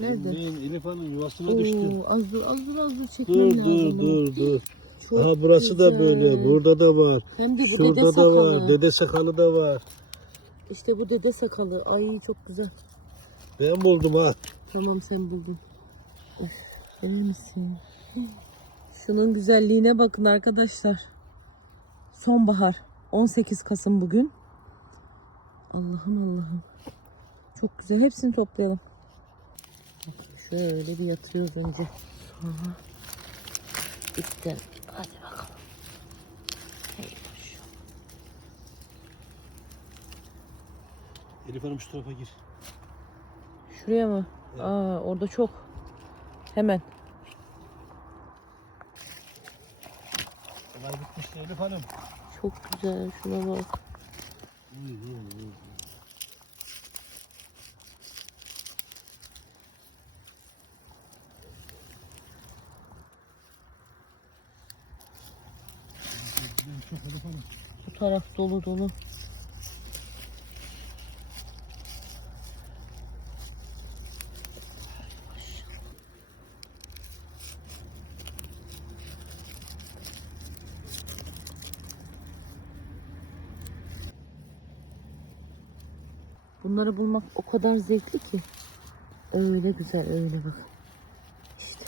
Nerede? Bilmiyorum, Elif Hanım yuvasına düştü. Az dur az dur az dur çekmem Dur lazım. dur dur dur. Çok Aha burası da güzel. böyle. Burada da var. Hem de bu Şurada dede da sakalı. var. Dede sakalı da var. İşte bu dede sakalı. Ay çok güzel. Ben buldum ha. Tamam sen buldun. Öf, gelir misin? Şunun güzelliğine bakın arkadaşlar. Sonbahar. 18 Kasım bugün. Allah'ım Allah'ım. Çok güzel. Hepsini toplayalım. Şöyle bir yatıyoruz önce. Sonra bitti. Hadi bakalım. Hey maşallah. Elif Hanım şu tarafa gir. Şuraya mı? Aa orada çok. Hemen. Olay bitmişti Elif Hanım. Çok güzel. Şuna bak. Uy, uy, uy. Bu taraf dolu dolu. Bunları bulmak o kadar zevkli ki. Öyle güzel öyle bak. İşte.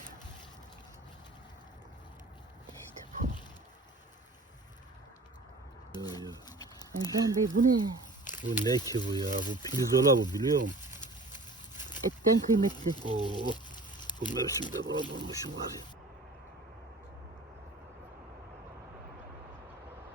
İşte bu. Erdem Bey bu ne? Bu ne ki bu ya? Bu pirzola bu biliyor musun? Etten kıymetli. Oo. Bu mevsimde bana bulmuşum var ya.